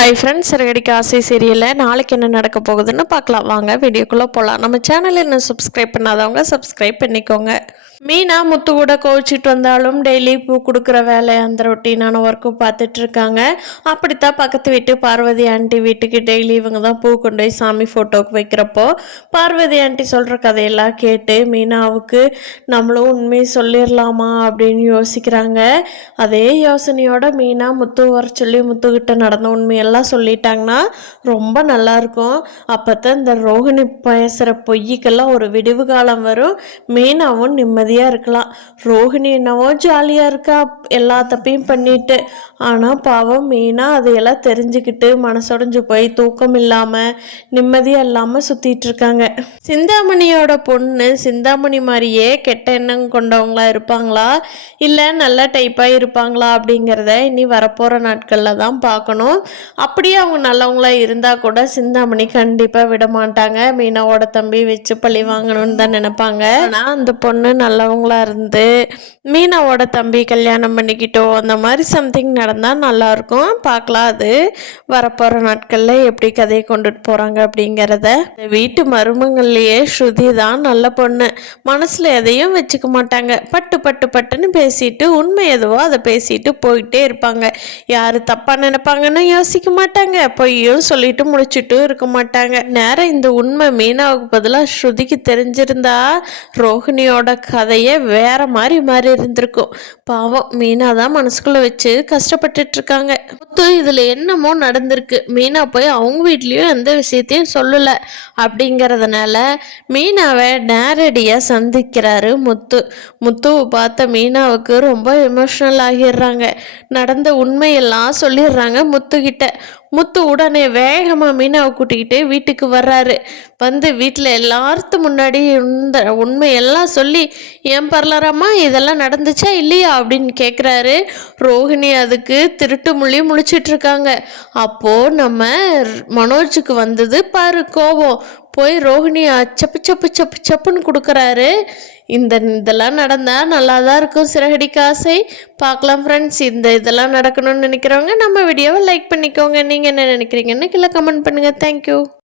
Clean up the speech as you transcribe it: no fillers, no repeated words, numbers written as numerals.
Hi friends, Siragadikka ஆசை சீரியலில் நாளைக்கு என்ன நடக்க போகுதுன்னு பார்க்கலாம். வாங்க வீடியோக்குள்ளே போகலாம். நம்ம சேனலில் என்ன சப்ஸ்கிரைப் பண்ணாதவங்க சப்ஸ்கிரைப் பண்ணிக்கோங்க. மீனா முத்து கூட கோவிச்சிட்டு வந்தாலும் டெய்லி பூ கொடுக்குற வேலை அந்த ரொட்டீனான ஒர்க்கும் பார்த்துட்டு இருக்காங்க. அப்படித்தான் பக்கத்து வீட்டு பார்வதி ஆண்டி வீட்டுக்கு டெய்லி இவங்க தான் பூ கொண்டு போய் சாமி ஃபோட்டோவுக்கு வைக்கிறப்போ பார்வதி ஆண்டி சொல்கிற கதையெல்லாம் கேட்டு மீனாவுக்கு நம்மளும் உண்மையை சொல்லிடலாமா அப்படின்னு யோசிக்கிறாங்க. அதே யோசனையோட மீனா முத்து வர சொல்லி முத்துக்கிட்ட நடந்த உண்மையெல்லாம் சொல்லிட்டாங்கன்னா ரொம்ப நல்லாயிருக்கும். அப்போ தான் இந்த ரோஹிணி பேசுகிற பொய்யுக்கெல்லாம் ஒரு விடிவு காலம் வரும். மீனாவும் நிம்மதியாக இருக்கலாம். ரோஹிணி என்னவோ ஜாலியாக இருக்கா, எல்லா தப்பையும் பண்ணிட்டு. ஆனால் பாவம் மீனா அதையெல்லாம் தெரிஞ்சுக்கிட்டு மனசுடைஞ்சு போய் தூக்கம் இல்லாமல் நிம்மதியாக இல்லாமல் சுற்றிட்டு இருக்காங்க. சிந்தாமணியோட பொண்ணு சிந்தாமணி மாதிரியே கெட்ட எண்ணம் கொண்டவங்களா இருப்பாங்களா, இல்லை நல்ல டைப்பாக இருப்பாங்களா அப்படிங்கிறத இனி வரப்போகிற நாட்களில் தான் பார்க்கணும். அப்படியே அவங்க நல்லவங்களா இருந்தால் கூட சிந்தாமணி கண்டிப்பாக விட மாட்டாங்க. மீனாவோட தம்பி வச்சு பழி வாங்கணும்னு தான் நினைப்பாங்க. ஆனால் அந்த பொண்ணு நல்லவங்களா இருந்து மீனாவோட தம்பி கல்யாணம் பண்ணிக்கிட்டோ அந்த மாதிரி சம்திங் நடந்தால் நல்லாயிருக்கும். பார்க்கலாம், அது வரப்போகிற நாட்களில் எப்படி கதையை கொண்டுட்டு போகிறாங்க அப்படிங்கிறத. வீட்டு மருமங்கள்லேயே ஸ்ருதி தான் நல்ல பொண்ணு. மனசில் எதையும் வச்சுக்க மாட்டாங்க. பட்டு பட்டு பட்டுன்னு பேசிட்டு உண்மை எதுவோ அதை பேசிட்டு போயிட்டே இருப்பாங்க. யார் தப்பாக நினைப்பாங்கன்னு யோசிக்க மாட்டாங்க. பொய்யும் சொல்லிட்டு முடிச்சுட்டும் இருக்க மாட்டாங்க. நேரம் இந்த உண்மை மீனாவுக்கு பதிலாக ஸ்ருதிக்கு தெரிஞ்சிருந்தா ரோஹிணியோட கதையை வேற மாதிரி மாறி இருந்திருக்கும். பாவம் மீனா தான் மனசுக்குள்ளே வச்சு கஷ்டப்பட்டுட்டு இருக்காங்க. முத்து இதில் என்னமோ நடந்திருக்கு. மீனா போய் அவங்க வீட்லேயும் எந்த விஷயத்தையும் சொல்லலை அப்படிங்கிறதுனால மீனாவை நேரடியாக சந்திக்கிறாரு முத்து. முத்துவை பார்த்த மீனாவுக்கு ரொம்ப எமோஷ்னல் ஆகிடுறாங்க. நடந்த உண்மையெல்லாம் சொல்லிடுறாங்க முத்துக்கிட்ட. முத்து உடனே வேகமாக மீனாவை கூட்டிக்கிட்டு வீட்டுக்கு வர்றாரு. வந்து வீட்டில் எல்லார்த்து முன்னாடி இந்த உண்மையெல்லாம் சொல்லி, ஏன் பரலரம்மா இதெல்லாம் நடந்துச்சா இல்லையா அப்படின்னு கேட்குறாரு. ரோஹிணி அதுக்கு திருட்டு மொழி முழிச்சிட்ருக்காங்க. அப்போது நம்ம மனோஜுக்கு வந்தது பாரு கோபம். போய் ரோஹிணியை சப்பு சப்பு சப்பு சப்புன்னு கொடுக்குறாரு. இதெல்லாம் நடந்தால் நல்லா தான் இருக்கும். சிறகடிக்க ஆசை பார்க்கலாம் ஃப்ரெண்ட்ஸ். இதெல்லாம் நடக்கணும்னு நினைக்கிறவங்க நம்ம வீடியோவை லைக் பண்ணிக்கோங்க. நீங்கள் என்ன நினைக்கிறீங்கன்னு கீழே கமெண்ட் பண்ணுங்கள். தேங்க்யூ.